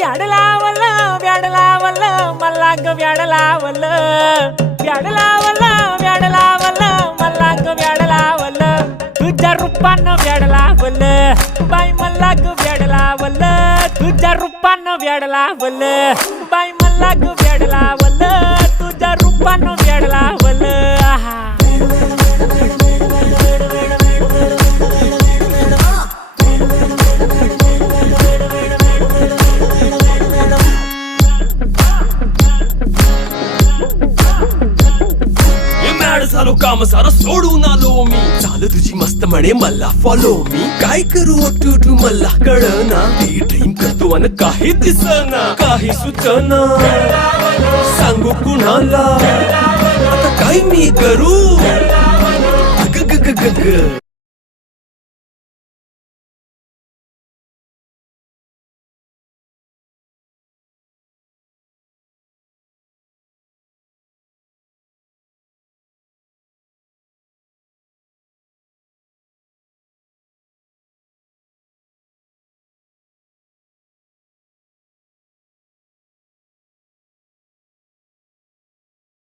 व्याड लावलं व्याड लावलं मला ग व्याड लावलं व्याड लावलं व्याड लावलं मला ग व्याड लावलं तुझ्या रूपानं व्याड लावलं बाई मला ग व्याड लावलं तुझ्या रूपानं व्याड लावलं बाई मला ग व्याड लावलं तुझ्या रूपानं व्याड लावलं आहा झालो काम सारं सोडून आलो मी चाल तुझी मस्त म्हणे मला फॉलो मी काय करू टू मला कळना ती ड्रीम करतो आणि काही दिसना काही सुचना सांगू कुणाला आता काय मी करू ग ग ग ग ग